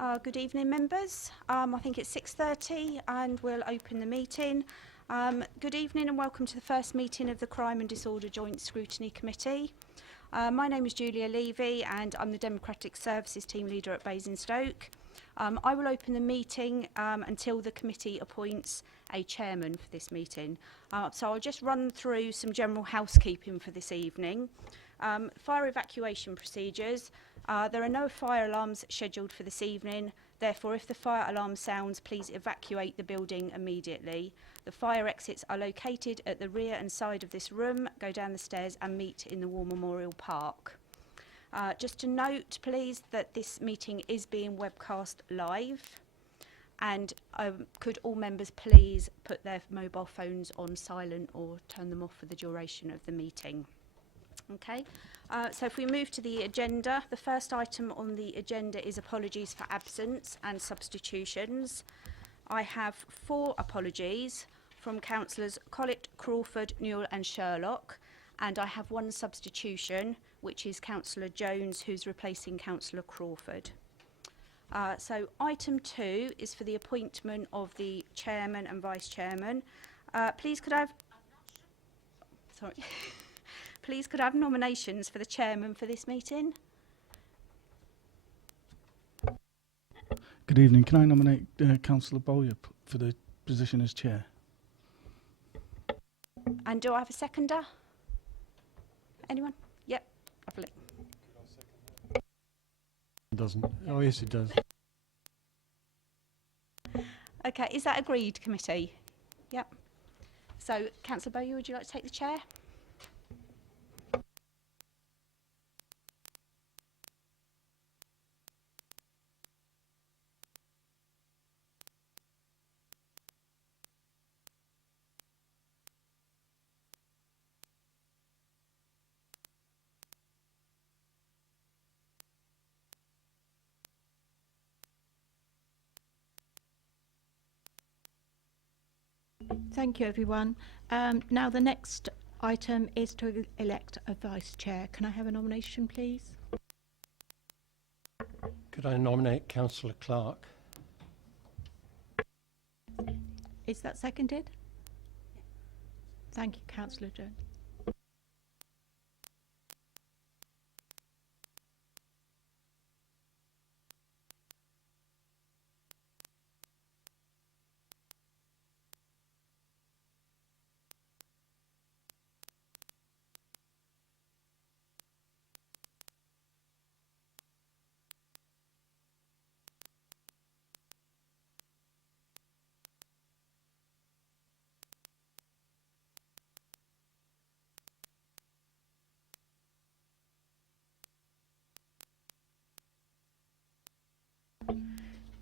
Good evening, members. I think it's 6:30 and we'll open the meeting. Good evening and welcome to the first meeting of the Crime and Disorder Joint Scrutiny Committee. My name is Julia Levy and I'm the Democratic Services Team Leader at Basingstoke. I will open the meeting until the committee appoints a chairman for this meeting. So I'll just run through some general housekeeping for this evening. Fire evacuation procedures. There are no fire alarms scheduled for this evening. Therefore, if the fire alarm sounds, please evacuate the building immediately. The fire exits are located at the rear and side of this room. Go down the stairs and meet in the War Memorial Park. Just to note, please, that this meeting is being webcast live. And could all members please put their mobile phones on silent or turn them off for the duration of the meeting. Okay, so if we move to the agenda, the first item on the agenda is apologies for absence and substitutions. I have 4 apologies from councillors Collett, Crawford, Newell and Sherlock, and I have 1 substitution, which is Councillor Jones, who's replacing Councillor Crawford. So item 2 is for the appointment of the chairman and vice chairman. Please could I have... Sorry. Please could I have nominations for the chairman for this meeting? Good evening. Can I nominate Councillor Bowyer for the position as chair? And do I have a seconder? Anyone? Yep, lovely. It doesn't. Oh yes, it does. Okay, is that agreed, committee? Yep. So, Councillor Bowyer, would you like to take the chair? Thank you, everyone. Now the next item is to elect a vice chair. Can I have a nomination, please? Could I nominate Councillor Clark? Is that seconded? Thank you, Councillor Jones.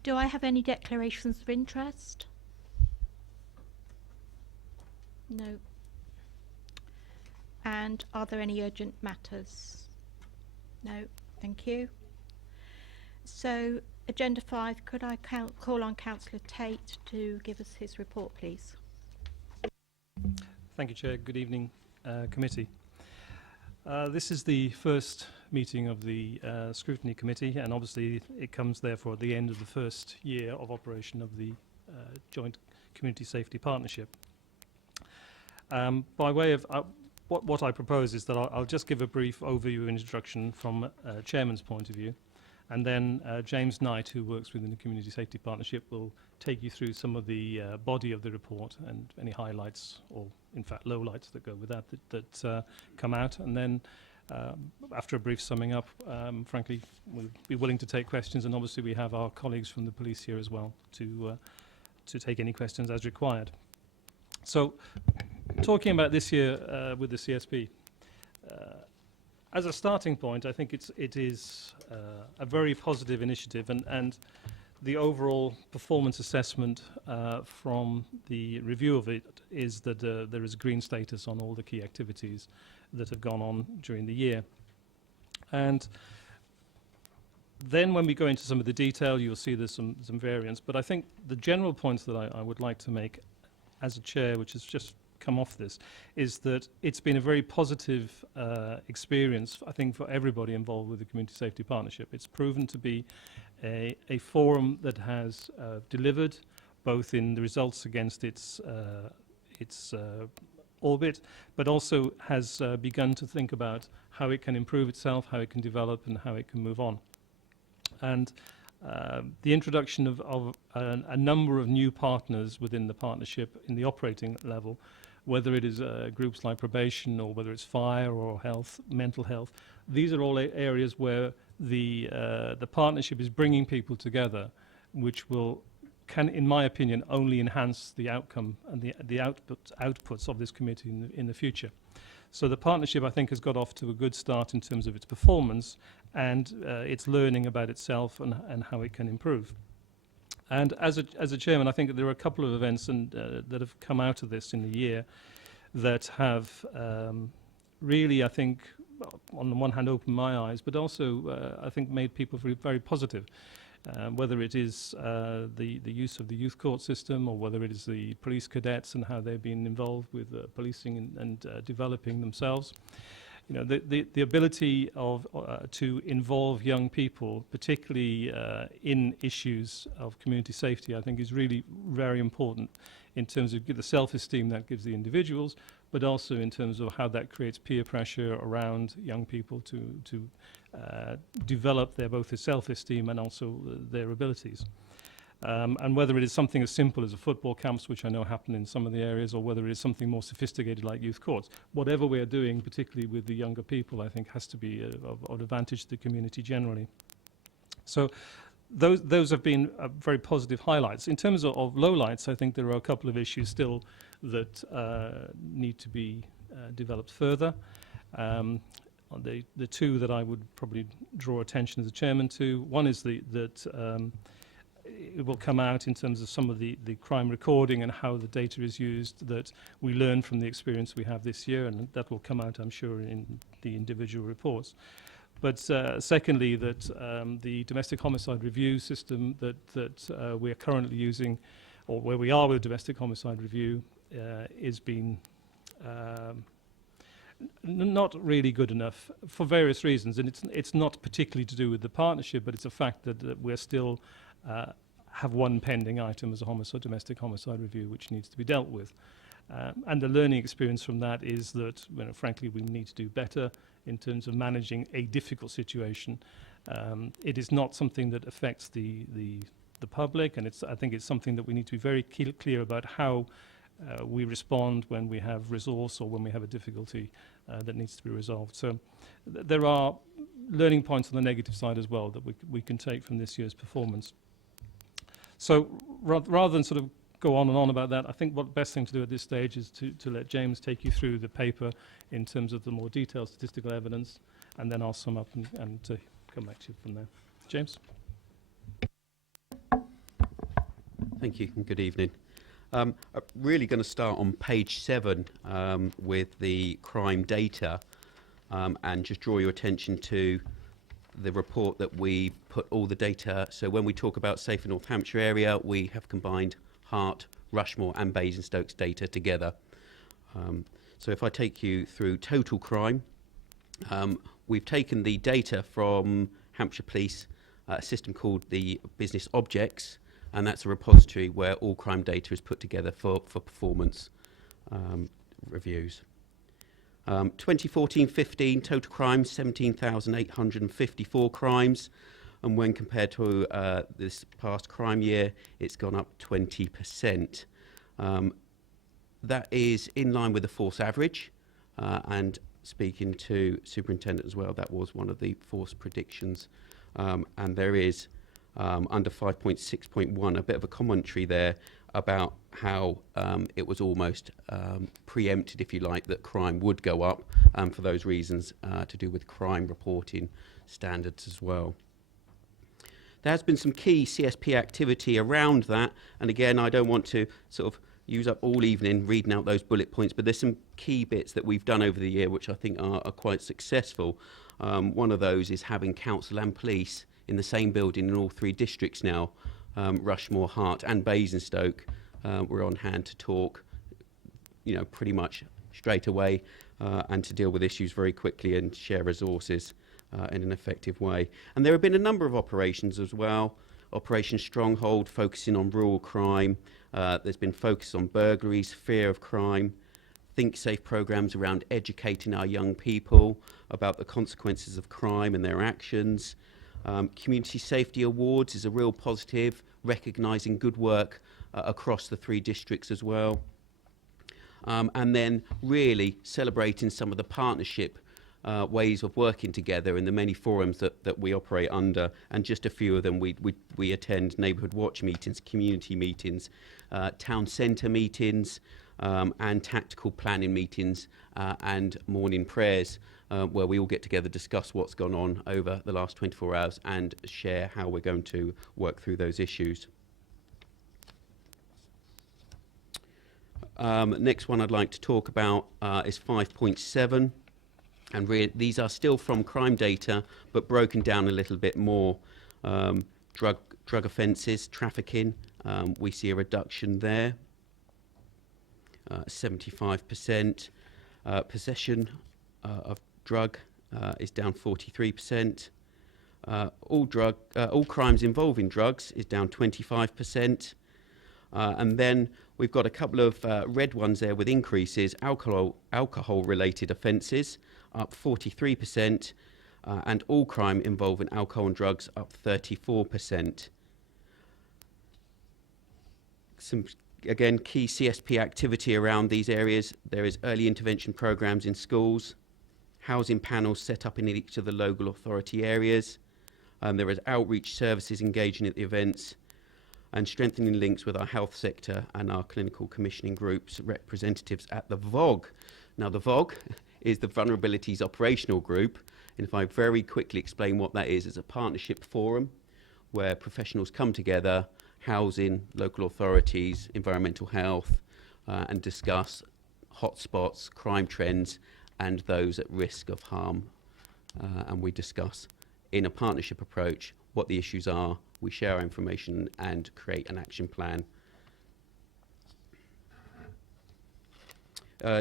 Do I have any declarations of interest? No. And are there any urgent matters? No, thank you. So, agenda 5, could I call on Councillor Tate to give us his report, please? Thank you, Chair. Good evening, committee. This is the first meeting of the Scrutiny Committee, and obviously it comes therefore at the end of the first year of operation of the Joint Community Safety Partnership. By way of what I propose is that I'll just give a brief overview and introduction from a chairman's point of view, and then James Knight, who works within the Community Safety Partnership, will take you through some of the body of the report and any highlights, or in fact lowlights that go with that come out. And then after a brief summing up, frankly, we'll be willing to take questions, and obviously we have our colleagues from the police here as well to take any questions as required. So, talking about this year with the CSP, as a starting point, I think it is a very positive initiative, and the overall performance assessment from the review of it is that there is green status on all the key activities that have gone on during the year. And then when we go into some of the detail, you'll see there's some variance. But I think the general points that I would like to make as a chair, which has just come off this, is that it's been a very positive experience, I think, for everybody involved with the Community Safety Partnership. It's proven to be a forum that has delivered, both in the results against its orbit, but also has begun to think about how it can improve itself, how it can develop, and how it can move on. And the introduction of a number of new partners within the partnership in the operating level, whether it is groups like probation or whether it's fire or health, mental health, these are all areas where the partnership is bringing people together, which can, in my opinion, only enhance the outcome and the outputs of this committee in the future. So the partnership, I think, has got off to a good start in terms of its performance and its learning about itself and how it can improve. And as a chairman, I think that there are a couple of events that have come out of this in the year that have really, I think, on the one hand, opened my eyes, but also, I think, made people very, very positive. Whether it is the use of the youth court system, or whether it is the police cadets and how they've been involved with policing and developing themselves. You know, the ability to involve young people, particularly in issues of community safety, I think is really very important in terms of the self-esteem that gives the individuals, but also in terms of how that creates peer pressure around young people to develop both their self-esteem and also their abilities. And whether it is something as simple as a football camps, which I know happen in some of the areas, or whether it is something more sophisticated like youth courts, whatever we are doing, particularly with the younger people, I think has to be of advantage to the community generally. So those have been very positive highlights. In terms of lowlights, I think there are a couple of issues still that need to be developed further. The two that I would probably draw attention as a chairman to, one is that it will come out in terms of some of the crime recording and how the data is used, that we learn from the experience we have this year, and that will come out, I'm sure, in the individual reports. But secondly, that the domestic homicide review system that we are currently using, or where we are with domestic homicide review, is being not really good enough for various reasons. And it's not particularly to do with the partnership, but it's a fact that we're still have one pending item as a domestic homicide review, which needs to be dealt with. And the learning experience from that is that, frankly, we need to do better in terms of managing a difficult situation. It is not something that affects the public, and I think it's something that we need to be very clear about how we respond when we have resource or when we have a difficulty that needs to be resolved. So there are learning points on the negative side as well that we can take from this year's performance. So rather than sort of go on and on about that, I think what the best thing to do at this stage is to let James take you through the paper in terms of the more detailed statistical evidence, and then I'll sum up and come back to you from there. James? Thank you and good evening. I'm really going to start on page 7 with the crime data and just draw your attention to the report that we put all the data. So when we talk about Safer North Hampshire area, we have combined Hart, Rushmore and Basingstoke's data together. So if I take you through total crime, we've taken the data from Hampshire Police, a system called the Business Objects, and that's a repository where all crime data is put together for performance reviews. 2014-15 total crimes, 17,854 crimes, and when compared to this past crime year, it's gone up 20%. That is in line with the force average, and speaking to Superintendent as well, that was one of the force predictions, and there is under 5.6.1 a bit of a commentary there about how it was almost preempted, if you like, that crime would go up for those reasons to do with crime reporting standards as well. There has been some key CSP activity around that, and again, I don't want to sort of use up all evening reading out those bullet points, but there's some key bits that we've done over the year which I think are quite successful. One of those is having council and police in the same building in all 3 districts now. Rushmore, Hart and Basingstoke were on hand to talk, pretty much straight away and to deal with issues very quickly and share resources in an effective way. And there have been a number of operations as well. Operation Stronghold, focusing on rural crime. There's been focus on burglaries, fear of crime. Think Safe programs around educating our young people about the consequences of crime and their actions. Community Safety Awards is a real positive, recognising good work across the 3 districts as well. And then really celebrating some of the partnership ways of working together in the many forums that we operate under, and just a few of them. We attend neighbourhood watch meetings, community meetings, town centre meetings, and tactical planning meetings, and morning prayers, where we all get together, discuss what's gone on over the last 24 hours and share how we're going to work through those issues. Next one I'd like to talk about is 5.7, and these are still from crime data but broken down a little bit more. Drug offences, trafficking, we see a reduction there, 75%. Possession of drug is down 43%. All crimes involving drugs is down 25%. And then we've got a couple of red ones there with increases. Alcohol-related offences up 43%, and all crime involving alcohol and drugs up 34%. Some, again, key CSP activity around these areas. There is early intervention programs in schools, housing panels set up in each of the local authority areas. There is outreach services engaging at the events, and strengthening links with our health sector and our clinical commissioning groups, representatives at the VOG. Now, the VOG is the Vulnerabilities Operational Group, and if I very quickly explain what that is, it's a partnership forum where professionals come together, housing, local authorities, environmental health, and discuss hotspots, crime trends, and those at risk of harm. And we discuss, in a partnership approach, what the issues are. We share our information and create an action plan.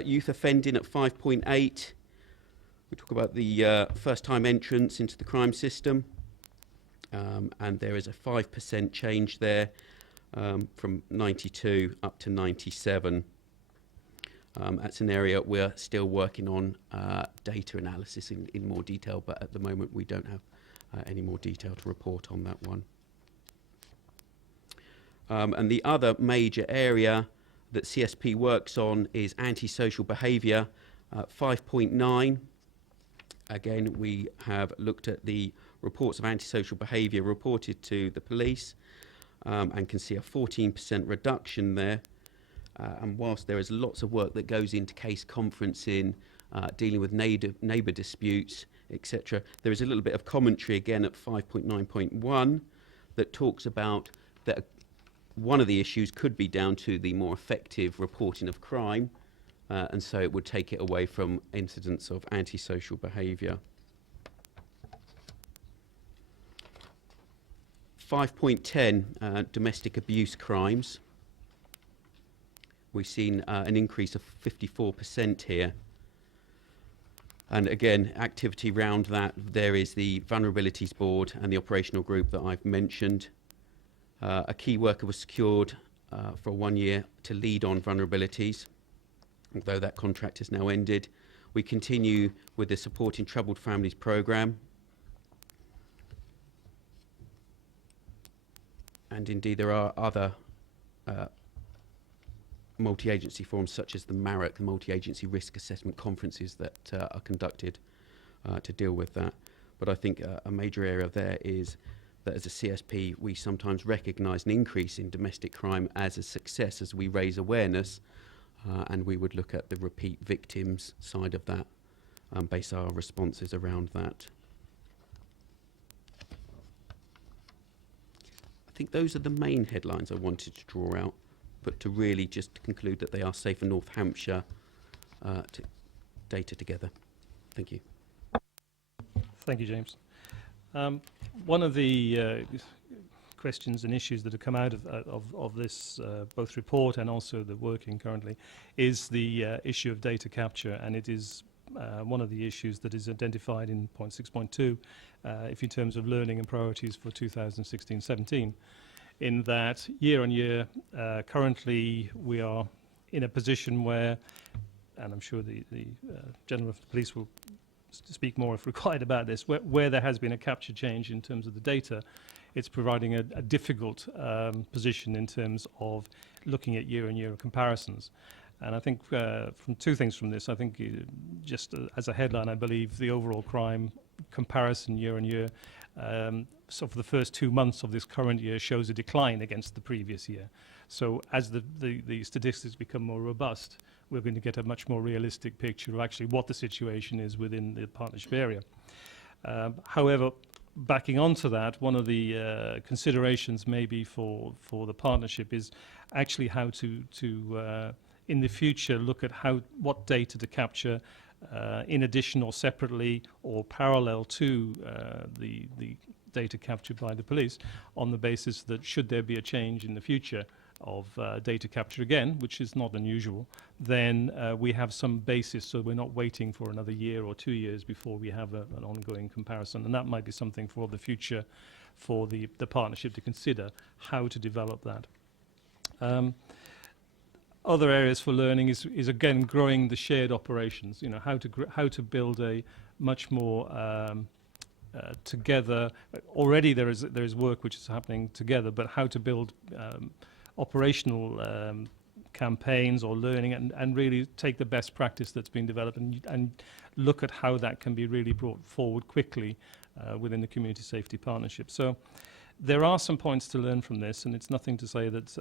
Youth offending at 5.8. We talk about the first-time entrance into the crime system, and there is a 5% change there, from 92 up to 97. That's an area we're still working on data analysis in more detail, but at the moment we don't have any more detail to report on that one. And the other major area that CSP works on is antisocial behaviour, 5.9. Again, we have looked at the reports of antisocial behaviour reported to the police, and can see a 14% reduction there. And whilst there is lots of work that goes into case conferencing, dealing with neighbour disputes, etc., there is a little bit of commentary again at 5.9.1 that talks about that one of the issues could be down to the more effective reporting of crime, and so it would take it away from incidents of antisocial behaviour. 5.10, domestic abuse crimes. We've seen an increase of 54% here. And again, activity around that, there is the Vulnerabilities Board and the operational group that I've mentioned. A key worker was secured for 1 year to lead on vulnerabilities, although that contract has now ended. We continue with the Supporting Troubled Families programme. And indeed, there are other multi-agency forums such as the MARAC, the Multi-Agency Risk Assessment Conferences that are conducted to deal with that. But I think a major area there is that as a CSP, we sometimes recognise an increase in domestic crime as a success as we raise awareness, and we would look at the repeat victims side of that, base our responses around that. I think those are the main headlines I wanted to draw out, but to really just conclude that they are Safer North Hampshire data together. Thank you. Thank you, James. One of the questions and issues that have come out of this both report and also the working currently is the issue of data capture, and it is one of the issues that is identified in point 6.2, if in terms of learning and priorities for 2016-17, in that year on year, currently we are in a position where, and I'm sure the General of the Police will speak more if required about this, where there has been a capture change in terms of the data, it's providing a difficult position in terms of looking at year-on-year comparisons. And I think from two things from this, I think just as a headline, I believe the overall crime comparison year-on-year, so for the first 2 months of this current year shows a decline against the previous year. So as the statistics become more robust, we're going to get a much more realistic picture of actually what the situation is within the partnership area. However, backing onto that, one of the considerations maybe for the partnership is actually how to in the future look at what data to capture in addition or separately or parallel to the data captured by the police, on the basis that should there be a change in the future of data capture again, which is not unusual, then we have some basis, so we're not waiting for another year or 2 years before we have an ongoing comparison. And that might be something for the future for the partnership to consider, how to develop that. Other areas for learning is again growing the shared operations. You know, how to build a much more together. Already there is work which is happening together, but how to build operational campaigns or learning and really take the best practice that's been developed and look at how that can be really brought forward quickly within the community safety partnership. So there are some points to learn from this, and it's nothing to say that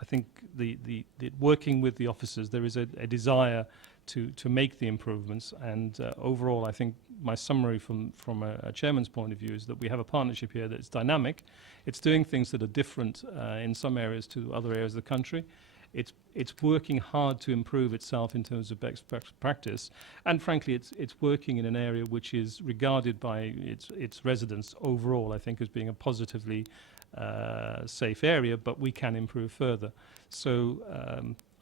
I think the working with the officers, there is a desire to make the improvements, and overall I think my summary from a chairman's point of view is that we have a partnership here that's dynamic. It's doing things that are different in some areas to other areas of the country. It's working hard to improve itself in terms of best practice, and frankly it's working in an area which is regarded by its residents overall, I think, as being a positively safe area, but we can improve further. So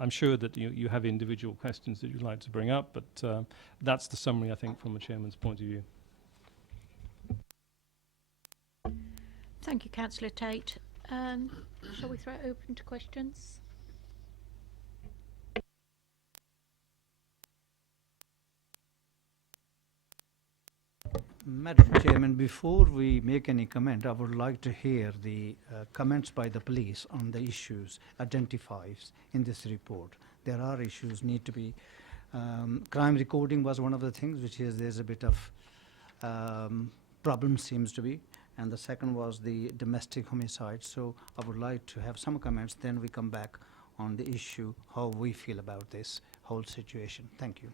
I'm sure that you have individual questions that you'd like to bring up, but that's the summary, I think, from a chairman's point of view. Thank you, Councillor Tate. Shall we throw it open to questions? Madam Chairman, before we make any comment, I would like to hear the comments by the police on the issues identified in this report. There are issues need to be, crime recording was one of the things which is there's a bit of problem seems to be, and the second was the domestic homicide. So I would like to have some comments, then we come back on the issue, how we feel about this whole situation. Thank you.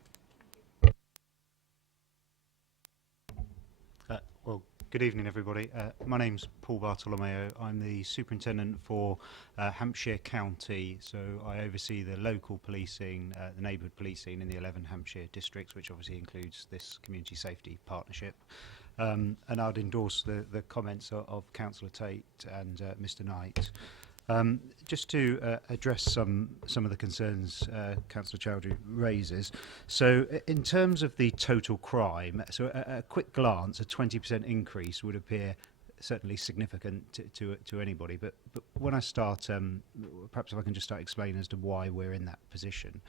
Well, good evening, everybody. My name's Paul Bartolomeo. I'm the superintendent for Hampshire County, so I oversee the local policing, the neighbourhood policing in the 11 Hampshire districts, which obviously includes this community safety partnership. And I'd endorse the comments of Councillor Tate and Mr Knight. Just to address some of the concerns Councillor Chowdhury raises. So in terms of the total crime, so a quick glance, a 20% increase would appear certainly significant to anybody. But when I start, perhaps if I can just start explaining as to why we're in that position.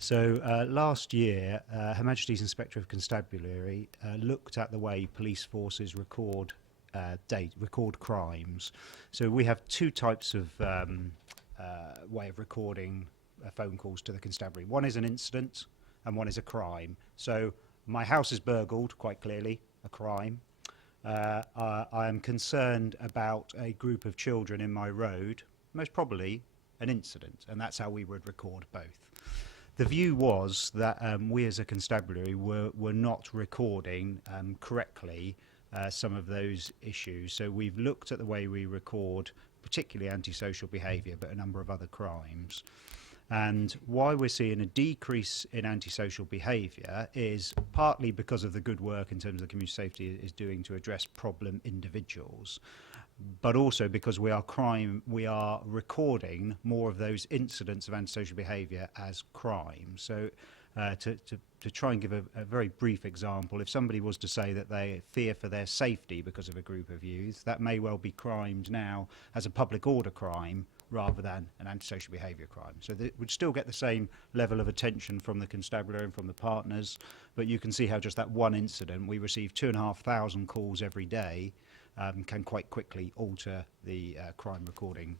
So last year, Her Majesty's Inspector of Constabulary looked at the way police forces record crimes. So we have two types of way of recording phone calls to the constabulary. One is an incident and one is a crime. So my house is burgled, quite clearly, a crime. I am concerned about a group of children in my road, most probably an incident, and that's how we would record both. The view was that we as a constabulary were not recording correctly some of those issues. So we've looked at the way we record, particularly antisocial behaviour, but a number of other crimes. And why we're seeing a decrease in antisocial behaviour is partly because of the good work in terms of the community safety is doing to address problem individuals, but also because we are recording more of those incidents of antisocial behaviour as crime. So to try and give a very brief example, if somebody was to say that they fear for their safety because of a group of youth, that may well be crimed now as a public order crime rather than an antisocial behaviour crime. So it would still get the same level of attention from the constabulary and from the partners, but you can see how just that one incident, we receive 2,500 calls every day, can quite quickly alter the crime recording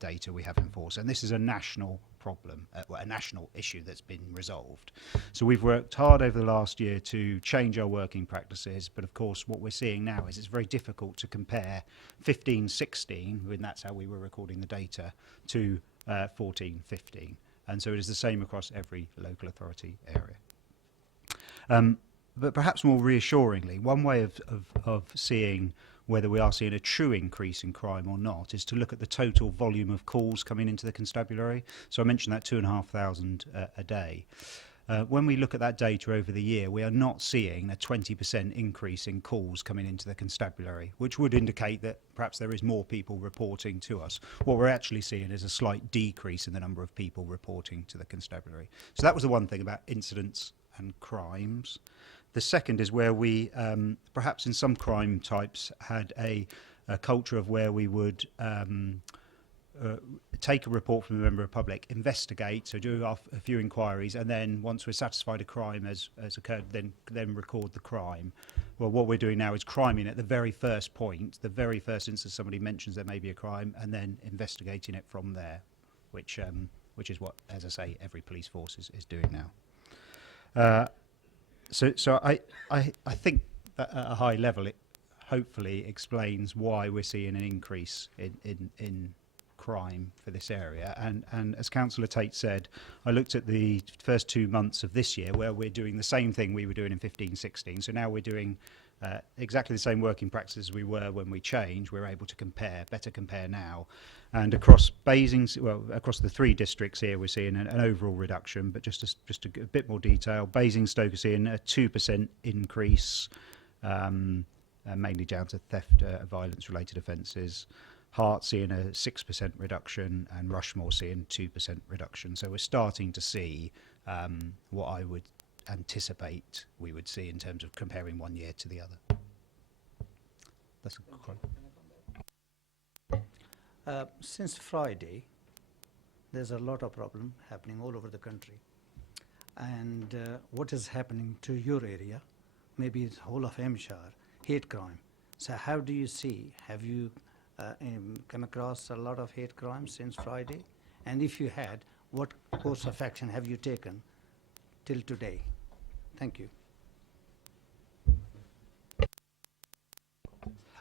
data we have in force. And this is a national problem, a national issue that's been resolved. So we've worked hard over the last year to change our working practices, but of course what we're seeing now is it's very difficult to compare 15-16, when that's how we were recording the data, to 14-15. And so it is the same across every local authority area. But perhaps more reassuringly, one way of seeing whether we are seeing a true increase in crime or not is to look at the total volume of calls coming into the constabulary. So I mentioned that 2,500 a day. When we look at that data over the year, we are not seeing a 20% increase in calls coming into the constabulary, which would indicate that perhaps there is more people reporting to us. What we're actually seeing is a slight decrease in the number of people reporting to the constabulary. So that was the one thing about incidents and crimes. The second is where we, perhaps in some crime types, had a culture of where we would take a report from a member of the public, investigate, so do a few inquiries, and then once we're satisfied a crime has occurred, then record the crime. Well, what we're doing now is criming at the very first point, the very first instance somebody mentions there may be a crime, and then investigating it from there, which is what, as I say, every police force is doing now. So I think that at a high level it hopefully explains why we're seeing an increase in crime for this area. And as Councillor Tate said, I looked at the first 2 months of this year where we're doing the same thing we were doing in 15-16. So now we're doing exactly the same working practices we were when we changed. We're able to better compare now. And across across the 3 districts here, we're seeing an overall reduction, but just a bit more detail. Basingstoke is seeing a 2% increase, mainly down to theft, violence-related offences. Hart seeing a 6% reduction, and Rushmore seeing 2% reduction. So we're starting to see what I would anticipate we would see in terms of comparing one year to the other. That's a good one. Since Friday, there's a lot of problem happening all over the country. And what is happening to your area, maybe it's whole of Hampshire, hate crime. So how do you see, have you come across a lot of hate crimes since Friday? And if you had, what course of action have you taken till today? Thank you.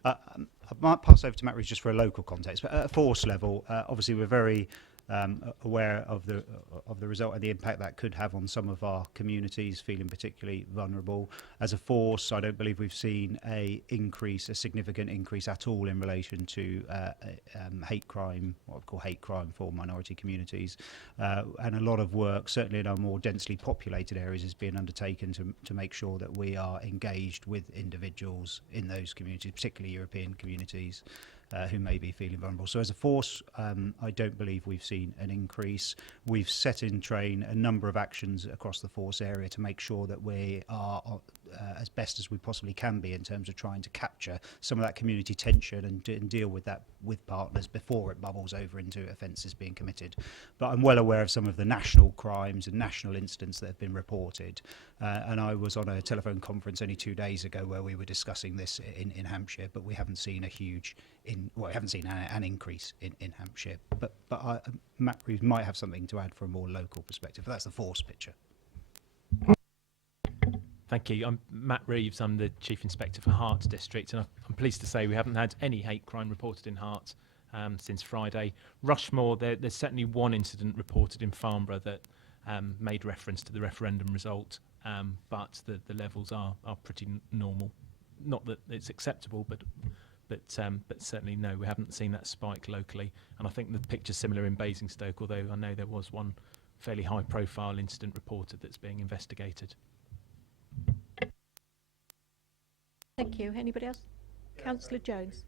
I might pass over to Matt Reeves just for a local context, but at a force level, obviously we're very aware of the result and the impact that could have on some of our communities feeling particularly vulnerable. As a force, I don't believe we've seen a significant increase at all in relation to hate crime, what I call hate crime for minority communities, and a lot of work, certainly in our more densely populated areas, is being undertaken to make sure that we are engaged with individuals in those communities, particularly European communities, who may be feeling vulnerable. So as a force, I don't believe we've seen an increase. We've set in train a number of actions across the force area to make sure that we are as best as we possibly can be in terms of trying to capture some of that community tension and deal with that with partners before it bubbles over into offences being committed. But I'm well aware of some of the national crimes and national incidents that have been reported. And I was on a telephone conference only 2 days ago where we were discussing this in Hampshire, but we haven't seen an increase in Hampshire. But Matt Reeves might have something to add from a more local perspective. But that's the force picture. Thank you. I'm Matt Reeves. I'm the Chief Inspector for Hart District, and I'm pleased to say we haven't had any hate crime reported in Hart since Friday. Rushmore, there's certainly one incident reported in Farnborough that made reference to the referendum result, but the levels are pretty normal. Not that it's acceptable, but certainly no, we haven't seen that spike locally. And I think the picture's similar in Basingstoke, although I know there was one fairly high-profile incident reported that's being investigated. Thank you. Anybody else? Councillor Jones.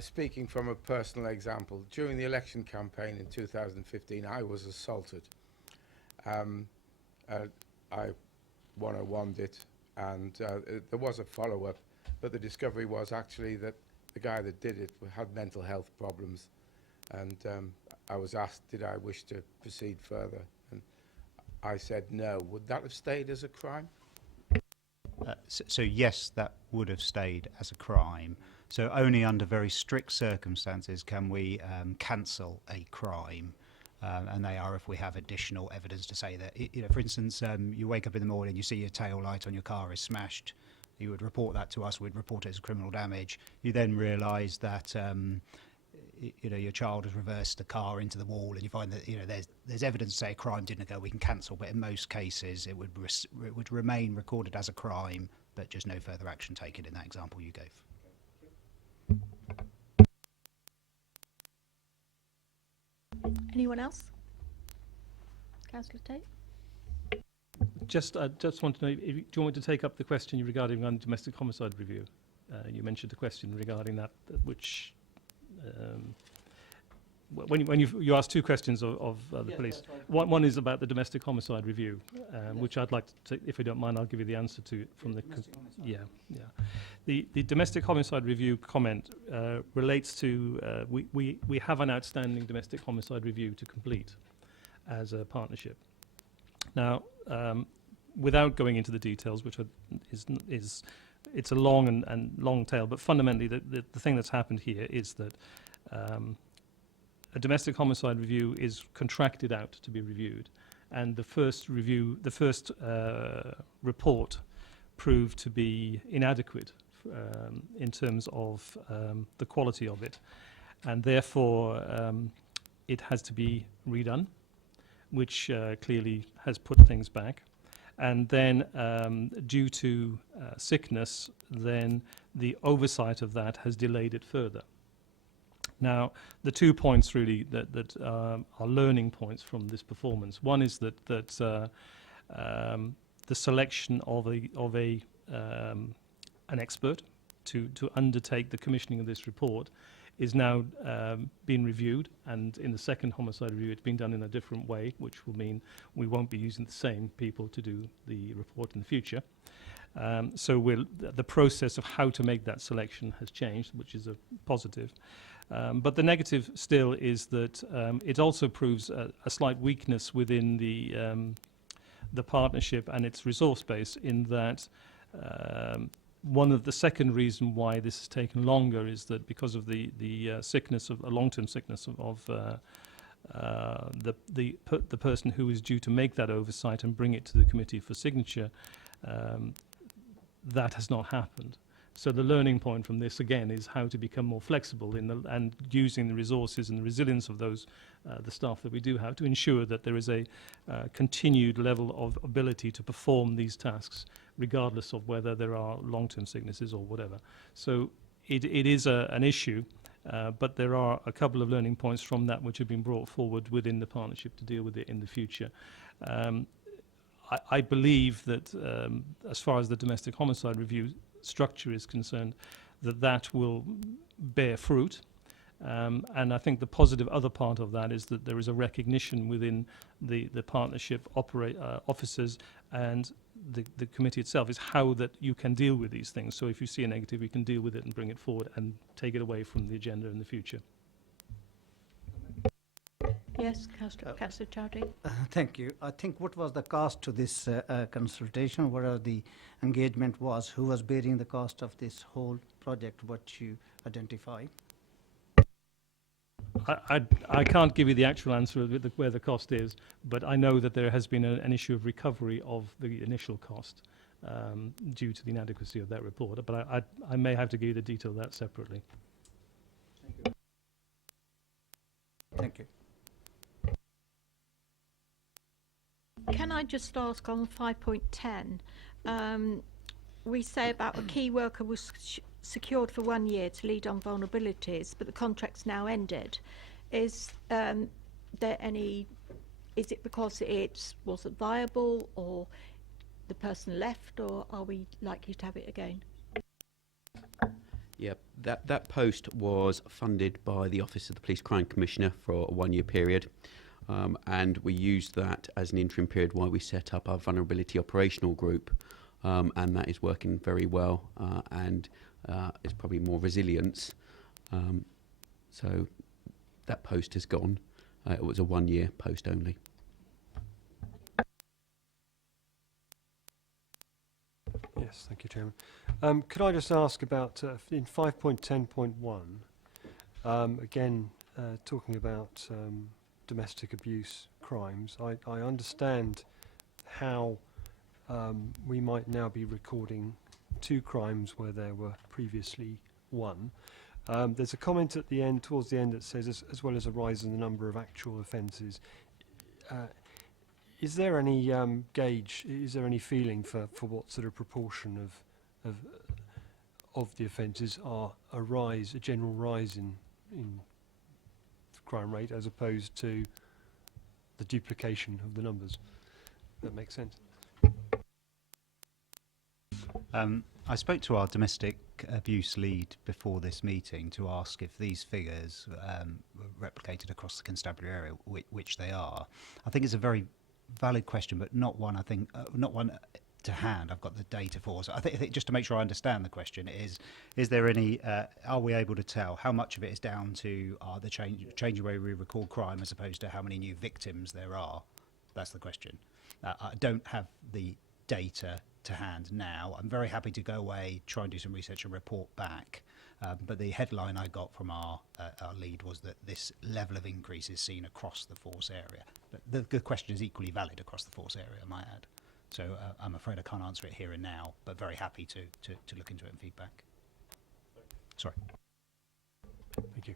speaking from a personal example, during the election campaign in 2015, I was assaulted. I 101'd it, and there was a follow-up, but the discovery was actually that the guy that did it had mental health problems, and I was asked, did I wish to proceed further, and I said no. Would that have stayed as a crime? So yes, that would have stayed as a crime. So only under very strict circumstances can we cancel a crime, and they are if we have additional evidence to say that, for instance, you wake up in the morning, you see your tail light on your car is smashed. You would report that to us. We'd report it as criminal damage. You then realise that your child has reversed the car into the wall, and you find that there's evidence to say a crime didn't occur. We can cancel, but in most cases it would remain recorded as a crime, but just no further action taken in that example you gave. Anyone else? Councillor Tate? I just want to know, do you want me to take up the question regarding domestic homicide review? You mentioned a question regarding that, which when you asked two questions of the police. Right. One is about the domestic homicide review, which I'd like to, if you don't mind, I'll give you the answer to from the. Yeah. The domestic homicide review comment relates to we have an outstanding domestic homicide review to complete as a partnership. Now, without going into the details, which it's a long and long tail, but fundamentally the thing that's happened here is that a domestic homicide review is contracted out to be reviewed, and the first report proved to be inadequate in terms of the quality of it, and therefore it has to be redone, which clearly has put things back. And then due to sickness, then the oversight of that has delayed it further. Now, the 2 points really that are learning points from this performance. One is that the selection of an expert to undertake the commissioning of this report is now being reviewed, and in the second homicide review it's been done in a different way, which will mean we won't be using the same people to do the report in the future. So the process of how to make that selection has changed, which is a positive. But the negative still is that it also proves a slight weakness within the partnership and its resource base, in that one of the second reason why this has taken longer is that because of the sickness of a long-term sickness of the person who is due to make that oversight and bring it to the committee for signature, that has not happened. So the learning point from this again is how to become more flexible and using the resources and the resilience of those the staff that we do have to ensure that there is a continued level of ability to perform these tasks, regardless of whether there are long-term sicknesses or whatever. So it is an issue, but there are a couple of learning points from that which have been brought forward within the partnership to deal with it in the future. I believe that as far as the domestic homicide review structure is concerned, that will bear fruit. And I think the positive other part of that is that there is a recognition within the partnership officers and the committee itself is how that you can deal with these things. So if you see a negative, you can deal with it and bring it forward and take it away from the agenda in the future. Yes, Councillor Chowdhury. Thank you. I think what was the cost to this consultation? What are the engagement was? Who was bearing the cost of this whole project? What you identify? I can't give you the actual answer with where the cost is, but I know that there has been an issue of recovery of the initial cost due to the inadequacy of that report. But I may have to give you the detail of that separately. Thank you. Can I just ask on 5.10, we say about a key worker was secured for 1 year to lead on vulnerabilities, but the contract's now ended. Is there any, is it because it wasn't viable or the person left, or are we likely to have it again? Yep, that post was funded by the Office of the Police Crime Commissioner for a 1-year period, and we used that as an interim period while we set up our vulnerability operational group, and that is working very well, and it's probably more resilience. So that post has gone. It was a 1-year post only. Yes, thank you, Chairman. Could I just ask about in 5.10.1, again, talking about domestic abuse crimes, I understand how we might now be recording 2 crimes where there were previously 1. There's a comment at the end, towards the end, that says as well as a rise in the number of actual offences. Is there any gauge? Is there any feeling for what sort of proportion of the offences are a general rise in crime rate, as opposed to the duplication of the numbers? That makes sense. I spoke to our domestic abuse lead before this meeting to ask if these figures were replicated across the constabulary area, which they are. I think it's a very valid question, but not one, I think, not one to hand I've got the data for. So I think just to make sure I understand the question is there any, are we able to tell how much of it is down to the change the way we record crime as opposed to how many new victims there are? That's the question. I don't have the data to hand now. I'm very happy to go away, try and do some research and report back. But the headline I got from our lead was that this level of increase is seen across the force area. But the question is equally valid across the force area, I might add. So I'm afraid I can't answer it here and now, but very happy to look into it and feedback. Sorry. Thank you.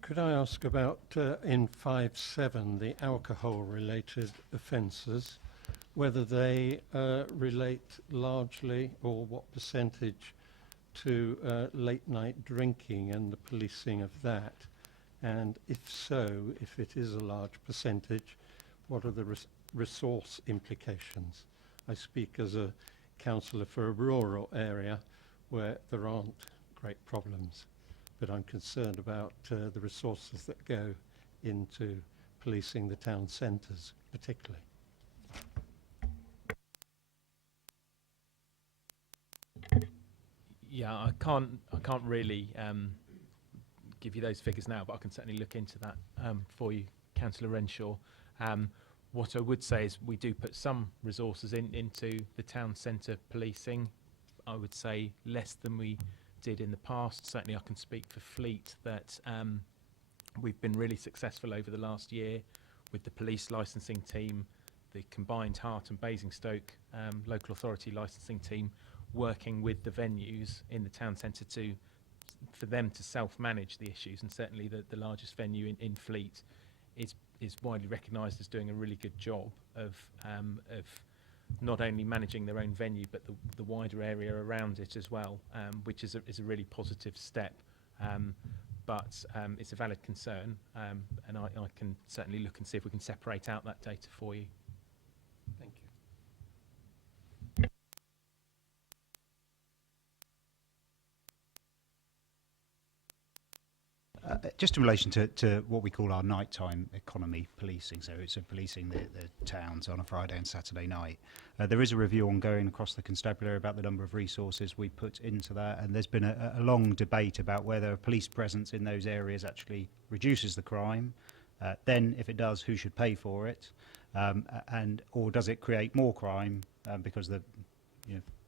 Could I ask about in 5.7, the alcohol-related offences, whether they relate largely, or what percentage, to late-night drinking and the policing of that? And if so, if it is a large percentage, what are the resource implications? I speak as a councillor for a rural area where there aren't great problems, but I'm concerned about the resources that go into policing the town centres particularly. Yeah, I can't really give you those figures now, but I can certainly look into that for you, Councillor Renshaw. What I would say is we do put some resources into the town centre policing. I would say less than we did in the past. Certainly I can speak for Fleet that we've been really successful over the last year with the police licensing team, the combined Hart and Basingstoke local authority licensing team, working with the venues in the town centre for them to self-manage the issues. And certainly the largest venue in Fleet is widely recognised as doing a really good job of not only managing their own venue but the wider area around it as well, which is a really positive step. But it's a valid concern, and I can certainly look and see if we can separate out that data for you. Thank you. Just in relation to what we call our nighttime economy policing, so it's policing the towns on a Friday and Saturday night. There is a review ongoing across the constabulary about the number of resources we put into that, and there's been a long debate about whether a police presence in those areas actually reduces the crime. Then, if it does, who should pay for it, or does it create more crime because the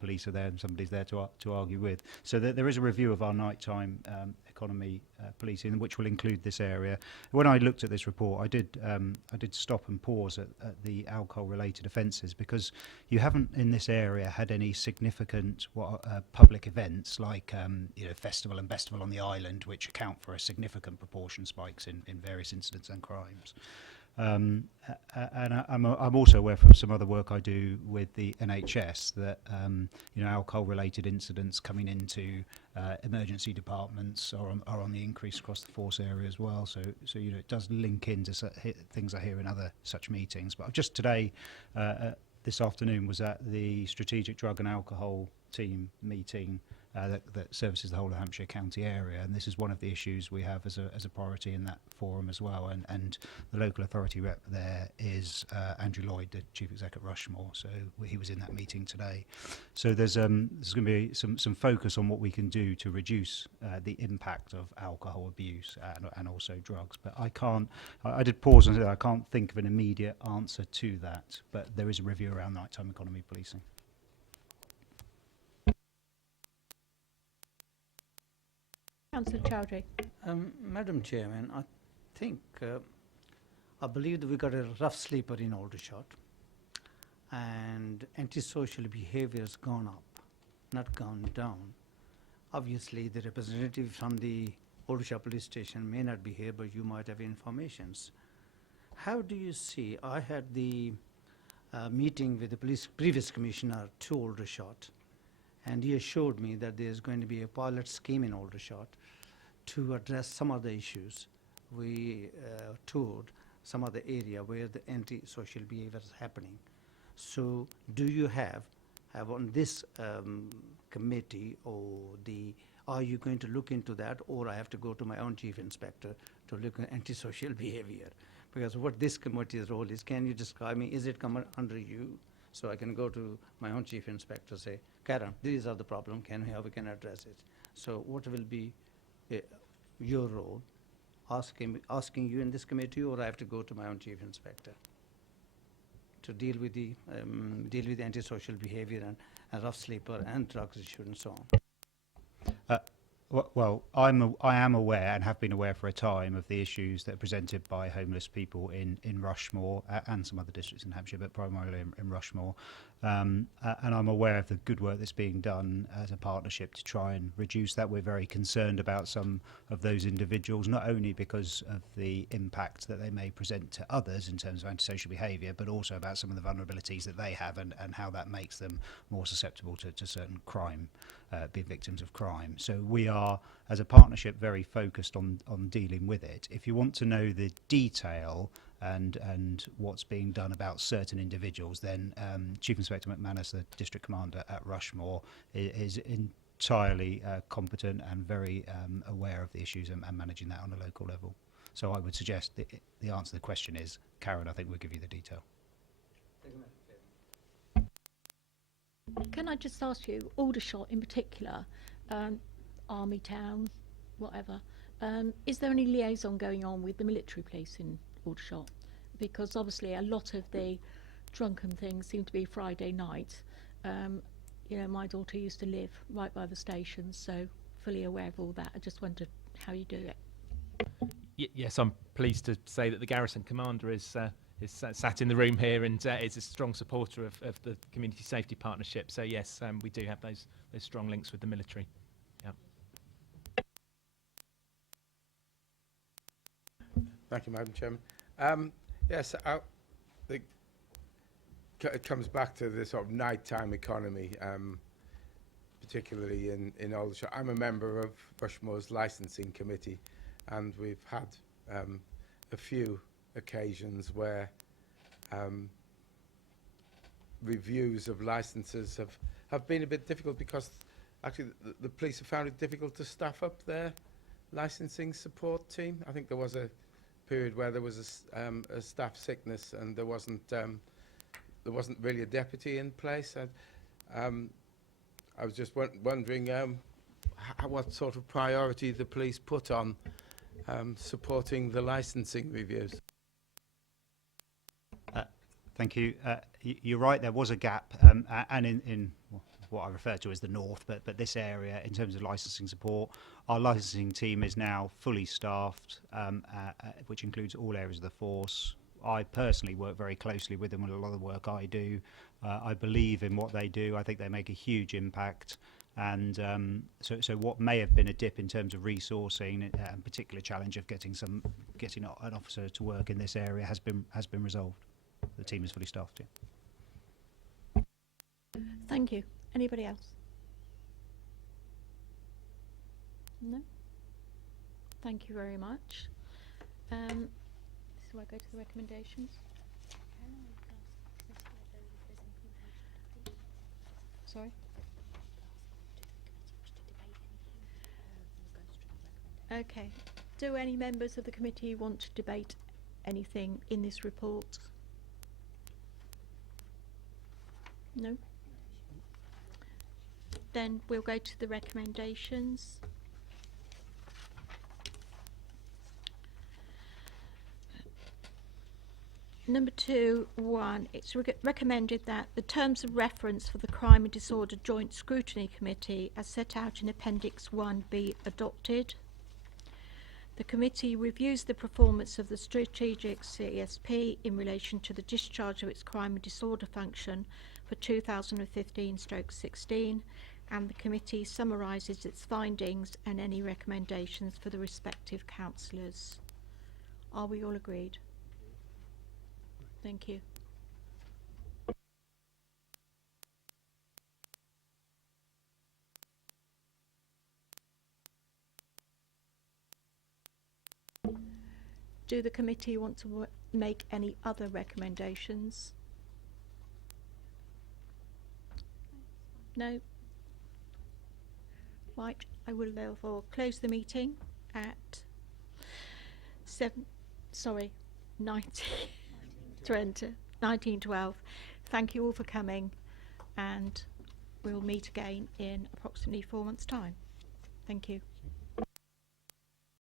police are there and somebody's there to argue with. So there is a review of our nighttime economy policing, which will include this area. When I looked at this report, I did stop and pause at the alcohol-related offences, because you haven't in this area had any significant public events like Festival and Bestival on the island, which account for a significant proportion spikes in various incidents and crimes. And I'm also aware from some other work I do with the NHS that alcohol-related incidents coming into emergency departments are on the increase across the force area as well. So it does link into things I hear in other such meetings. But I've just today this afternoon was at the Strategic Drug and Alcohol Team meeting that services the whole of Hampshire County area, and this is one of the issues we have as a priority in that forum as well. And the local authority rep there is Andrew Lloyd, the Chief Exec at Rushmore, so he was in that meeting today. So there's going to be some focus on what we can do to reduce the impact of alcohol abuse and also drugs. But I did pause and say I can't think of an immediate answer to that, but there is a review around nighttime economy policing. Councillor Chowdhury. Madam Chairman, I think, I believe that we got a rough sleeper in Aldershot, and antisocial behaviour has gone up, not gone down. Obviously, the representative from the Aldershot Police Station may not be here, but you might have informations. How do you see, I had the meeting with the previous commissioner to Aldershot, and he assured me that there's going to be a pilot scheme in Aldershot to address some of the issues. We toured some of the area where the antisocial behavior is happening. So do you have on this committee, or are you going to look into that, or I have to go to my own chief inspector to look at antisocial behavior? Because what this committee's role is, can you describe me, is it come under you? So I can go to my own chief inspector, say, Karen, these are the problem, how we can address it? So what will be your role, asking you in this committee, or I have to go to my own chief inspector to deal with the antisocial behavior and rough sleeper and drugs issue and so on? Well, I am aware and have been aware for a time of the issues that are presented by homeless people in Rushmore and some other districts in Hampshire, but primarily in Rushmore. And I'm aware of the good work that's being done as a partnership to try and reduce that. We're very concerned about some of those individuals, not only because of the impact that they may present to others in terms of antisocial behaviour, but also about some of the vulnerabilities that they have and how that makes them more susceptible to certain crime, being victims of crime. So we are, as a partnership, very focused on dealing with it. If you want to know the detail and what's being done about certain individuals, then Chief Inspector McManus, the District Commander at Rushmore, is entirely competent and very aware of the issues and managing that on a local level. So I would suggest the answer to the question is, Karen, I think will give you the detail. Can I just ask you, Aldershot in particular, Army Town, whatever, is there any liaison going on with the military police in Aldershot? Because obviously a lot of the drunken things seem to be Friday night. You know, my daughter used to live right by the station, so fully aware of all that. I just wondered how you do it. Yes, I'm pleased to say that the Garrison Commander is sat in the room here and is a strong supporter of the Community Safety Partnership. So yes, we do have those strong links with the military. Yeah. Thank you, Madam Chairman. Yes, I think it comes back to the sort of nighttime economy, particularly in Aldershot. I'm a member of Rushmore's licensing committee, and we've had a few occasions where reviews of licences have been a bit difficult, because actually the police have found it difficult to staff up their licensing support team. I think there was a period where there was a staff sickness and there wasn't really a deputy in place. I was just wondering what sort of priority the police put on supporting the licensing reviews. Thank you. You're right, there was a gap, and in what I refer to as the north, but this area, in terms of licensing support, our licensing team is now fully staffed, which includes all areas of the force. I personally work very closely with them with a lot of the work I do. I believe in what they do. I think they make a huge impact. And so what may have been a dip in terms of resourcing and particular challenge of getting an officer to work in this area has been resolved. The team is fully staffed. Yeah. Thank you. Anybody else? No? Thank you very much. So I go to the recommendations. Sorry? Okay. Do any members of the committee want to debate anything in this report? No? Then we'll go to the recommendations. Number 2.1, it's recommended that the terms of reference for the Crime and Disorder Joint Scrutiny Committee as set out in Appendix 1 be adopted. The committee reviews the performance of the strategic CSP in relation to the discharge of its crime and disorder function for 2015/16, and the committee summarises its findings and any recommendations for the respective councillors. Are we all agreed? Thank you. Do the committee want to make any other recommendations? No? Right, I will therefore close the meeting at 19:12. Thank you all for coming, and we'll meet again in approximately 4 months' time. Thank you.